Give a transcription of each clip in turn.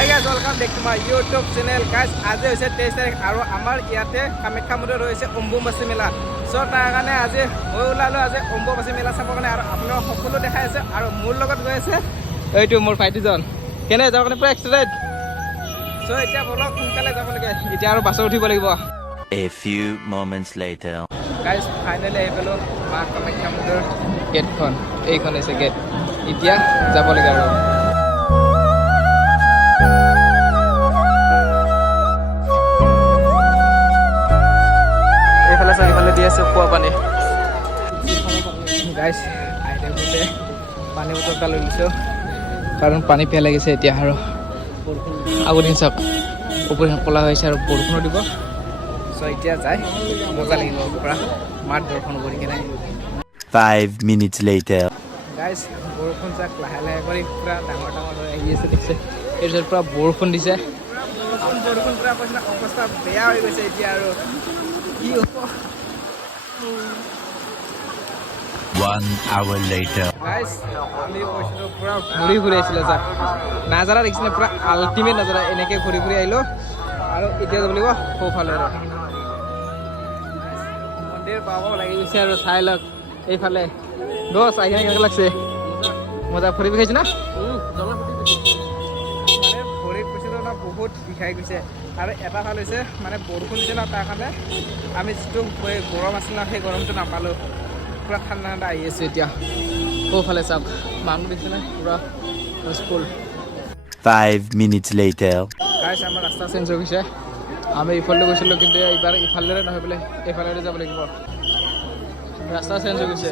Hi guys, welcome back to my YouTube channel. Guys, আজি হৈছে 23 তাৰিখ আৰু আমাৰ ইয়াতে কামাখ্যা মন্দিৰত হৈছে অম্বুবাচী মেলা। সো তাৰ কাৰণে আজি মই ওলালো আজি অম্বুবাচী মেলা চাবৰ কাৰণে আৰু আপোনালোক সকলো দেখাই আছে আৰু মোৰ লগত গৈ আছে এইটো মোৰ ভাইটিজন। কেনে যাব কাৰণে পুৰা এক্সাইটেড। সো এতিয়া বলক সোনকালে যাব লাগে। এতিয়া আৰু বাছত উঠিব লাগিব। A few moments later. Guys, finally আহি পেলো মা কামাখ্যা মন্দিৰৰ গেটখন। এইখন হৈছে গেট। এতিয়া যাব লাগে আৰু এইফালে দি আছে খোৱা পানী। গাইজ আইতে বোলে পানী বটল এটা লৈ লৈছোঁ কাৰণ পানী পিয়াহ লাগিছে এতিয়া আৰু আগদিন চাওক ওপৰখন ক'লা হৈছে আৰু বৰষুণো দিব। চ' এতিয়া যাই মজা লাগিব পূৰা মাত দৰ্শন কৰি কিনে। 5 minutes later. গাইজ বৰষুণ যাক লাহে লাহে কৰি পূৰা ডাঙৰ ডাঙৰ হৈ আহি আছে দেখিছে। এই পিছত পূৰা বৰষুণ দিছে। বৰষুণ পূৰা কৈছে অৱস্থা বেয়া হৈ গৈছে এতিয়া আৰু কি হ'ব। 1 hour later. গাইজ আমি কৈছিলোঁ পূৰা ঘূৰি ঘূৰি আহিছিলে যাক নাজাৰা দেখিছিলে পূৰা আল্টিমেট নাজাৰা এনেকৈ ঘূৰি ঘূৰি আহিলোঁ আৰু এতিয়া যাব লাগিব সোঁফালে মন্দিৰ পাব লাগি গৈছে আৰু চাই লওক এইফালে দছ আহি কেনেকৈ লাগছে মজা ফুৰি খাইছে না মানে ভৰি কৈছিলোঁ না বহুত বিষাই গৈছে আৰু এটা ভাল হৈছে মানে বৰষুণ দিছে না তাৰ কাৰণে আমি যিটো গৰম আছিল না সেই গৰমটো নাপালোঁ। পুৰা ঠাণ্ডা ঠাণ্ডা আহি আছে এতিয়া সোঁফালে চাওক মানুহ দেখিছেনে পুৰা স্কুল। 5 minutes later. গাইজ আমাৰ ৰাস্তা চেঞ্জ হৈ গৈছে। আমি ইফালে গৈছিলোঁ কিন্তু এইবাৰ ইফালেৰে নহয় বোলে এইফালেৰে যাব লাগিব। ৰাস্তা চেঞ্জ হৈ গৈছে।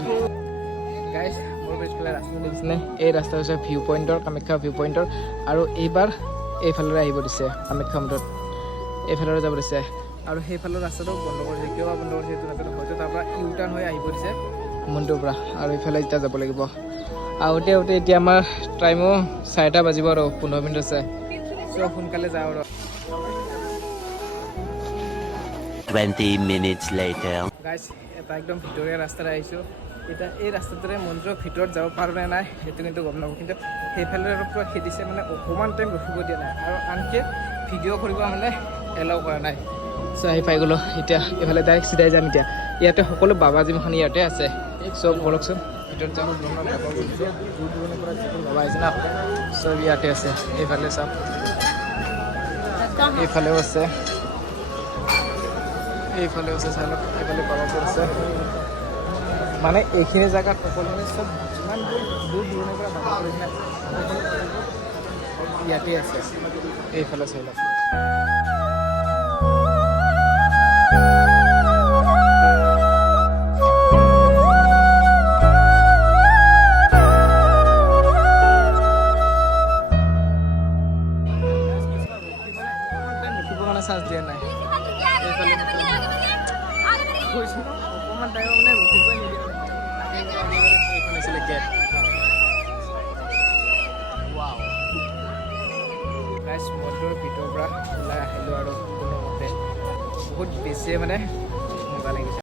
গাইজ মোৰ পিছফালে ৰাস্তা দেখিছেনে এই ৰাস্তা হৈছে ভিউ পইণ্টৰ কামাখ্যা ভিউ পইণ্টৰ আৰু এইবাৰ এইফালেৰে আহিব দিছে কামাখ্যা মন্দিৰত এইফালেৰে যাব দিছে আৰু সেইফালৰ ৰাস্তাটো বন্ধ কৰিছে কিয় বন্ধ কৰিছে সেইটো নাজানো হয়তো তাৰ পৰা ইউ টাৰ্ণ হৈ আহিব দিছে মন্দিৰৰ পৰা আৰু এইফালে এতিয়া যাব লাগিব। আহোঁতে আহোঁতে এতিয়া আমাৰ টাইমো 4টা বাজিব আৰু 15 মিনিট আছে। চ' সোনকালে যাওঁ আৰু 20 minutes later. গাইজ এটা একদম ভিতৰীয়া ৰাস্তাৰে আহিছোঁ। এতিয়া এই ৰাস্তাটোৰে মন্দিৰৰ ভিতৰত যাব পাৰোঁ নে নাই সেইটো কিন্তু গম নাপাওঁ কিন্তু সেইফালে পৰা খেদিছে মানে অকণমান টাইম ৰখিব দিয়া নাই আৰু আনকি ভিডিঅ' কৰিব মানে এলাউ কৰা নাই। চ' আহি পাই গ'লোঁ এতিয়া এইফালে ডাইৰেক্ট চিধাই যাম। এতিয়া ইয়াতে সকলো বাবাজীমখন ইয়াতে আছে। চব বলকচোন ভিতৰত যাম। দূৰ দূৰণিৰ পৰা যিবোৰ বাবা আহিছে না চব ইয়াতে আছে। এইফালে চাওক এইফালেও আছে এইফালেও আছে চাই লওক এইফালে বাবাবোৰ আছে মানে এইখিনি জেগাত সকলো মানে চব যিমান দূৰ দূৰণিৰ পৰা বাবা কৰিছে ইয়াতে আছে। এইফালে চাই লওক চাৰ্জ দিয়া নাই এইফালে কৈছোঁ অকণমান টাইম মানে ৰখিবই নিদিয়ে এইখন আছিলে গেট। ৱাও গাইজ মন্দিৰৰ ভিতৰৰ পৰা ওলাই আহিলোঁ আৰু কোনোমতে বহুত বেছিয়ে মানে মজা লাগিছে।